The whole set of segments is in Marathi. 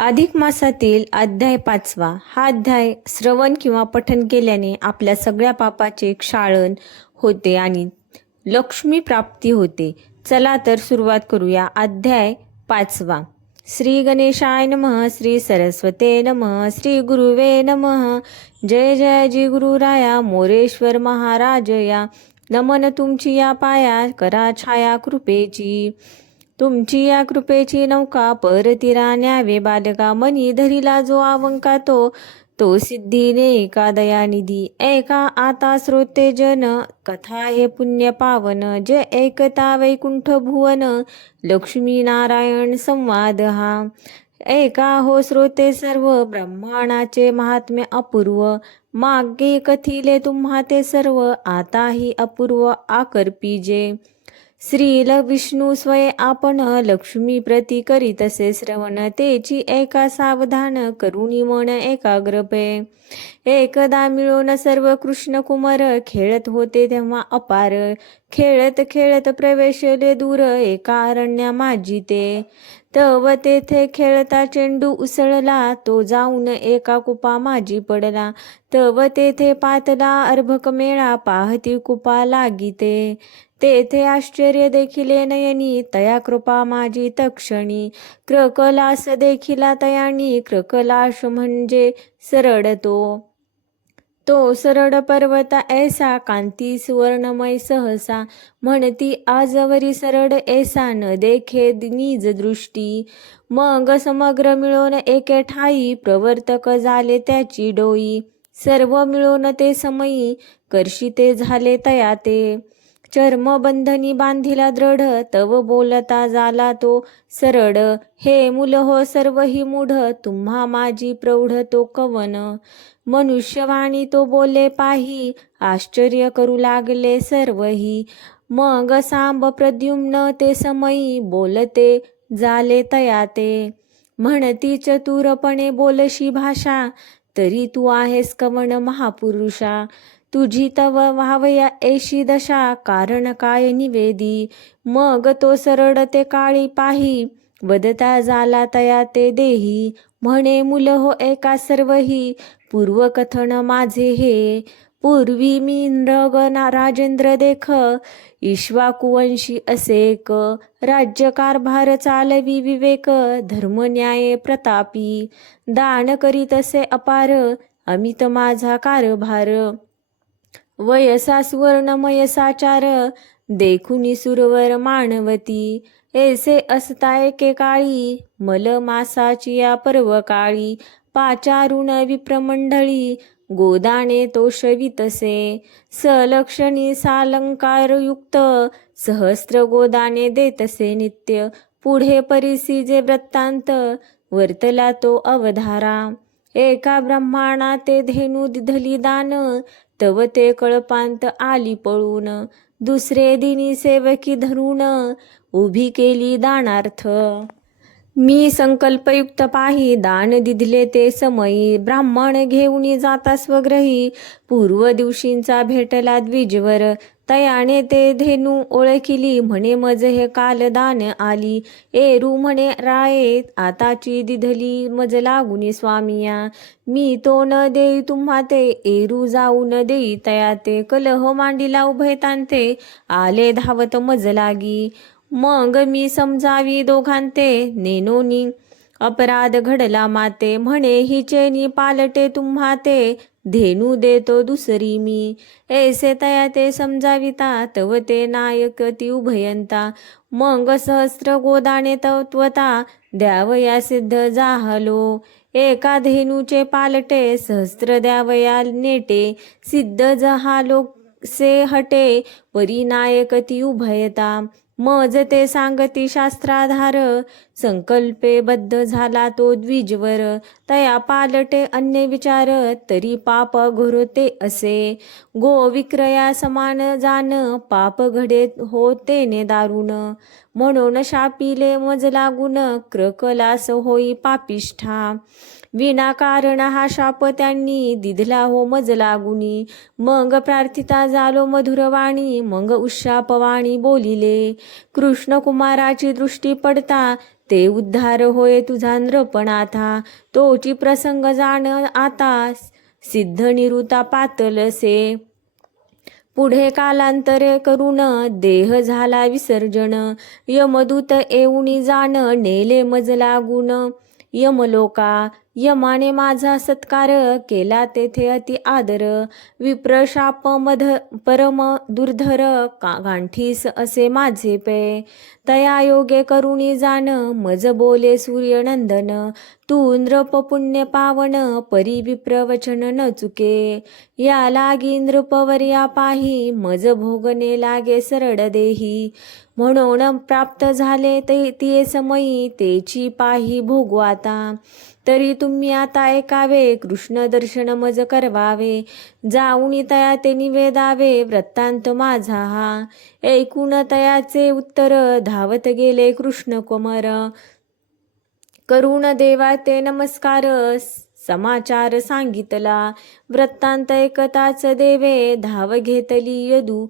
अधिक मासातील अध्याय 5वा. हा अध्याय श्रवण किंवा पठन केल्याने आपल्या सगळ्या पापाचे क्षालन होते आणि लक्ष्मी प्राप्ती होते. चला तर सुरुवात करूया. अध्याय 5वा. श्री गणेशाय नमः. श्री सरस्वते नमः. श्री गुरुवे नमः. जय जय जी गुरुराया मोरेश्वर महाराज या. नमन तुमची या पाया करा छाया कृपेची. तुमची या कृपेची नौका परतीरा न्यावे बालका. मनी धरिला जो आवंका तो सिद्धीने एका दयानिधी. ऐका आता श्रोते जन कथा हे पुण्य पावन. जे ऐकता वैकुंठ भुवन लक्ष्मी नारायण संवाद हा. ऐका हो श्रोते सर्व ब्रह्मांडाचे महात्म्य अपूर्व. मागे कथिले तुम्हा ते सर्व आताही अपूर्व आकर्पिजे. श्रील विष्णू स्वये आपण लक्ष्मी प्रती करीतसे श्रवण. तेची ऐका सावधान करुणी मन एकाग्रपे. एकदा मिळून सर्व कृष्ण कुमार खेळत होते तेव्हा अपार. खेळत खेळत प्रवेशले दूर एका अरण्या माझी ते. तव तेथे खेळता चेंडू उसळला तो जाऊन एका कुपा माझी पडला. तव तेथे पातला अर्भक मेळा पाहती कुपा लागिते. तेथे आश्चर्य देखिले नयनी तया कृपा माझी तक्षणी. क्रकलास देखिला तयानी क्रकलाश म्हणजे सरड तो सरड पर्वत ऐसा कांती सुवर्णमय सहसा. म्हणती आजवरी सरड ऐसा न देखे निज दृष्टी. मग समग्र मिळून एके ठाई प्रवर्तक झाले त्याची डोई. सर्व मिळून ते समयी कर्षिते झाले तया ते. चर्मबंधनी बांधिला दृढ तव बोलता झाला तो सरड. हे मूल हो सर्व ही मूढ तुम्हा माझी प्रौढ तो कवन. मनुष्यवाणी तो बोले पाही आश्चर्य करू लागले सर्वही. मग सांब प्रद्युम्न ते समयी बोलते झाले तया ते. म्हणती चतुरपणे बोलशी भाषा तरी तू आहेस कवण महापुरुषा. तुझी तव व्हावया ऐशी दशा कारण काय निवेदी. मग तो सरड ते काळी पाही वदता झाला तया ते देही. म्हणे मूल हो ऐका सर्वही पूर्वकथन माझे हे. पूर्वी मी नृग राजेंद्र देख इक्ष्वाकुवंशी असेक. राज्यकारभार चालवी विवेक धर्मन्याय प्रतापी. दान करीत असे अपार अमित माझा कारभार. वयसा सुवर्णमय साचार देखुनी सुरवर मानवती. ऐसे असता एके काळी मल मासाची या पर्व काळी. पाचारुण विप्रमंडळी गोदाणे तोषवितसे. सलक्षणी सालंकारयुक्त सहस्त्र गोदाणे देतसे नित्य. पुढे परिसी जे वृत्तांत वर्तला तो अवधारा. एका ब्रह्माणा ते धेनू दिधली दान तव ते कळपांत आली पळून. दुसरे दिनी सेवकी धरून उभी केली दानार्थ. मी संकल्पयुक्त पाही दान दिधले ते समयी. ब्राह्मण घेऊन जाता स्वग्रही पूर्व दिवशींचा भेटला द्विजवर. तयाने ते धेनू ओळखिली म्हणे मज हे काल दान आली. एरू म्हणे राये आताची दिधली मज लागुनी स्वामिया. मी तो न देई तुम्हा ते एरू जाऊन देई तया ते. कलह मांडिला उभयतांते आले धावत मज लागी. मग मी समजावी दोघांते नेनोनी अपराध घडला माते. म्हणे हिचेनी पालटे तुम्हा ते धेनू देतो दुसरी मी. ऐसे तया ते समजाविता तव ते नायक ती उभयंता. मग सहस्त्र गोदाणे तत्वता द्यावया सिद्ध जाहलो. एका धेनूचे पालटे सहस्त्र द्यावया नेटे. सिद्ध जहालो से हटे परिनायक ती उभयता. मज ते सांगती शास्त्राधार संकल्पे बद्ध झाला तो द्विजवर. तया पालटे अन्य विचार तरी पाप घोरते असे. गो विक्रया समान जान पाप घडे होतेने दारुण. म्हणून शापिले मज लागून क्रकलास होई पापिष्ठा. विनाकारण हा शाप त्यांनी दिधला हो मज लागुनी. मग प्रार्थिता झालो मधुरवाणी मग उशापवाणी बोलिले. कृष्ण कुमाराची दृष्टी पडता ते उद्धार होय तुझा नृपनाथा. तोची प्रसंग जाण आता सिद्ध निरुता पातलसे. पुढे कालांतरे करून देह झाला विसर्जन. यमदूत येऊनी जाण नेले मज लागून. यमलोका यमाने माझा सत्कार केला तेथे अति आदर. विप्रशाप मध परम दुर्धर गांठीस असे माझे पे. तया योगे करुणी जाण मज बोले सूर्यनंदन. तू नृप पुण्य पावन परी विप्रवचन न चुके. या लागी नृपवर्या पाही मज भोगणे लागे सरळ देही. म्हणून प्राप्त झाले ते समयी तेची पाही भोगू आता. तरी तुम्ही आता ऐकावे कृष्ण दर्शन मज करवावे. जाऊनी तया ते निवेदावे वृत्तांत माझा हा. ऐकून तयाचे उत्तर धावत गेले कृष्ण कुमार. करुण देवा ते नमस्कार समाचार सांगितला. वृत्तांत ऐकताच देवे धाव घेतली यदू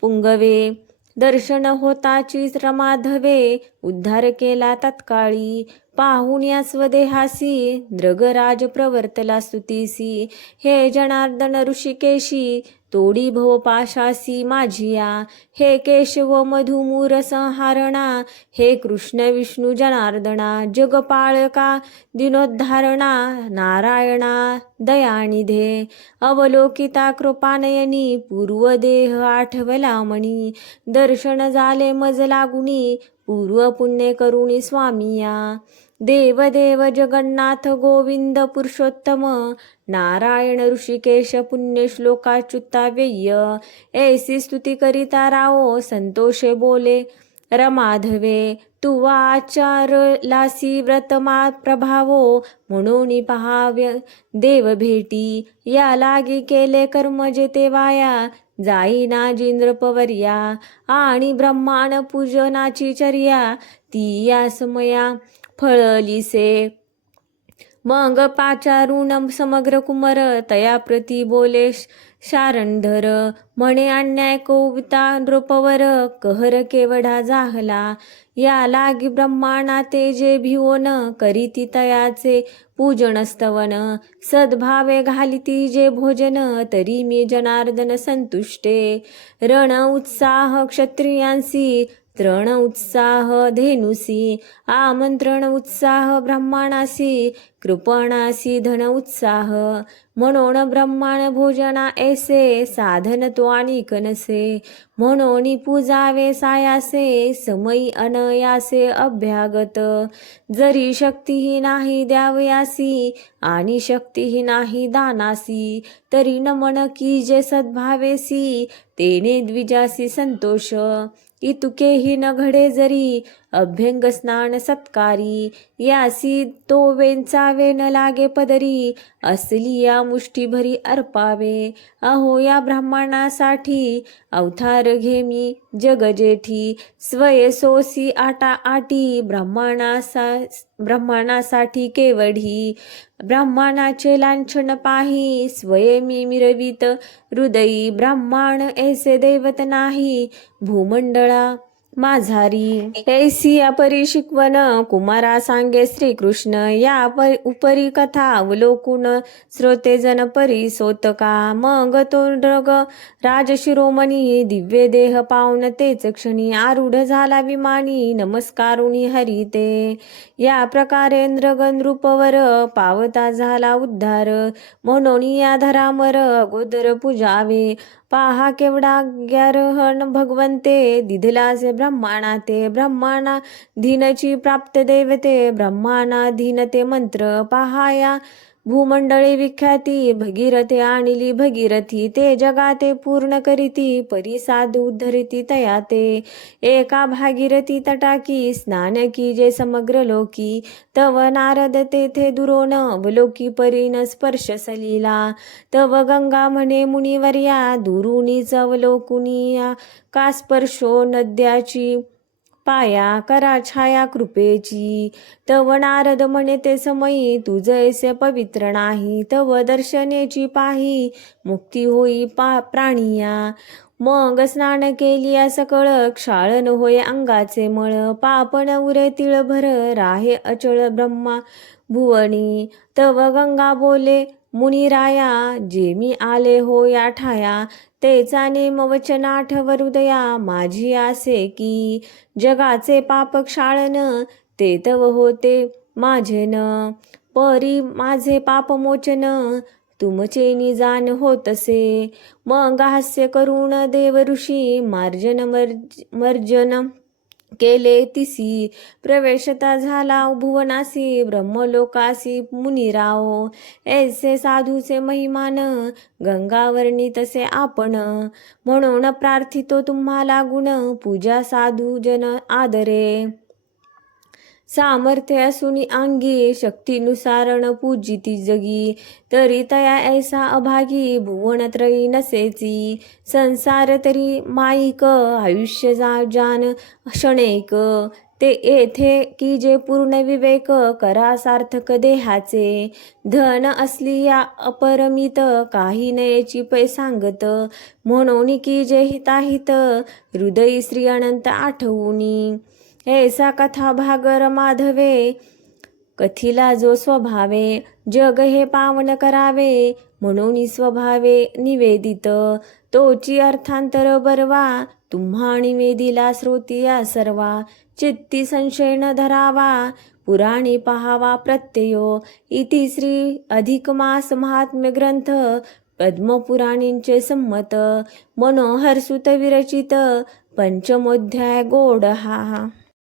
पुंगवे. दर्शन होताची रमाधवे उद्धार केला तत्काळी. पाहून या स्वदेहासी नृगराज प्रवर्तला स्तुतीसी. हे जनार्दन ऋषिकेशी तोडी भवपाशासी माझिया. हे केशव मधुमूर संहारणा. हे कृष्ण विष्णू जनार्दना. जगपाळका दिनोद्धारणा. नारायणा दयानिधे. अवलोकिता कृपानयनी पूर्वदेह आठवला मणी. दर्शन झाले मज लागुनी पूर्व पुण्य करुणी स्वामिया. देवदेव जगन्नाथ गोविंद पुरुषोत्तम. नारायण ऋषिकेश पुण्य श्लोकाच्युता व्यय. ऐसी स्तुती करिता राओ संतोषे बोले रमाधवे. तुवा आचारलासी व्रतमा प्रभावो. म्हणून पहाव्य देव भेटी. या लागी केले कर्म जेते वाया. जाईना जिंद्रपवर्या. आणि ब्रह्मांड पूजनाची चर्या ती या समया फळलीसे. मग पाचारून समग्र कुमर तया प्रती बोले शारणधर. म्हणे अन्याय कौविता नृपवर कहर केवढा जाहला. या लागी ब्रह्मांडा ते जे भिवोन करीती तयाचे पूजन स्तवन. सद्भावे घालिती जे भोजन तरी मी जनार्दन संतुष्टे. रण उत्साह क्षत्रियांसी तृण उत्साह धेनुसी. आमंत्रण उत्साह ब्रह्माणासी कृपणासी धन उत्साह. म्हणून ब्रह्माण भोजना ऐसे साधन तो आणिक नसे. म्हणून पूजावे सायासे समयी अनयासे अभ्यागत. जरी शक्तीही नाही द्यावयासी आणि शक्तीही नाही दानासी. तरी नमन की जे सद्भावेसी तेने द्विजासी संतोष. इतुकेही न घडे जरी अभ्यंग स्नान सत्कारी. यासी तो वेंचावे न लागे पदरी. असली या मुष्टीभरी अर्पावे. अहो या ब्राह्मणासाठी अवतार घेमी जगजेठी. स्वय सोसी आटा आटी ब्राह्मणासाठी केवढी. ब्राह्मणाचे लांछन पाही स्वयं मिरवित हृदयी. ब्राह्मण ऐसे दैवत नाही भूमंडळा माझारी. ऐसी अपरी शिकवण कुमारा सांगे श्रीकृष्ण. या उपरी कथा अवलोकून श्रोतेजन परी सोतका. मग तो नृग राजशिरोमणी दिव्य देह पावून तेच क्षणी. आरूढ झाला विमानी नमस्कारुणी हरिते. या प्रकारे नृग नृपवर पावता झाला उद्धार. म्हणून या धरामर अगोदर पूजावे. पाहा केवढा ग्यारहण भगवंते दिधलासे ब्रह्माणा ते. ब्रह्माणा धीनची प्राप्त देवते. ब्रह्माणा धीनते मंत्र. पाहाया भूमंडळी विख्याती. भगीरथे आणली भगीरथी. ते जगाते पूर्ण करीती परी साधू उद्धरिती तया ते. एका भागीरथी तटाकी स्नान की जे समग्र लोकी. तव नारद तेथे दुरोन अवलोकी परीन स्पर्श सलीला. तव गंगा म्हणे मुनिवर्या दुरुनीच अवलोकुनिया. का स्पर्शो नद्याची पाया करा छाया कृपेची. तव नारद म्हणे ते समयी तुझ ऐसे पवित्र नाही. तव दर्शनेची पाही मुक्ती होई प्राणिया. मग स्नान केलिया सकळ क्षाळन होय अंगाचे मळ पापण उरे तिळभर राहे अचळ ब्रह्मा भुवनी तव गंगा बोले मुनिराया जे मी आले हो या ठाया तेचा नेम वचन आठव हृदया माझी आसे की जगाचे पाप क्षाळन ते तव होते माझेन परी माझे पाप मोचन तुमचे निजान होतसे मग हास्य करून देव ऋषी मर्जन केले तिसी प्रवेशता झाला भुवनासी ब्रह्मलोकासी मुनिराव ऐसे साधूचे महिमान गंगावर्णी तसे आपण म्हणून प्रार्थितो तुम्हाला गुण पूजा साधू जन आदरे सामर्थ्य असुनी अंगी शक्तीनुसारण पूजिती जगी तरी तया ऐसा अभागी भुवनत्रयी नसेची संसार तरी माईक आयुष्य जान क्षणेक ते येथे की जे पूर्ण विवेक करा सार्थक देहाचे धन असली या अपरमित काही नयेची पै सांगत म्हणून की जे हिताहित हृदयी श्री अनंत आठवुनी ऐसा कथा भागर माधवे कथिला जो स्वभावे जग हे पावन करावे म्हणून स्वभावे निवेदित तोची अर्थांतर बरवा तुम्हा निवेदिला श्रोतिया सर्वा चित्ती संशय न धरावा पुराणी पहावा प्रत्ययो इति श्री अधिक मास महात्म्य ग्रंथ पद्मपुराणींचे संमत मनोहर सुत विरचित पंचमोध्याय गोड हा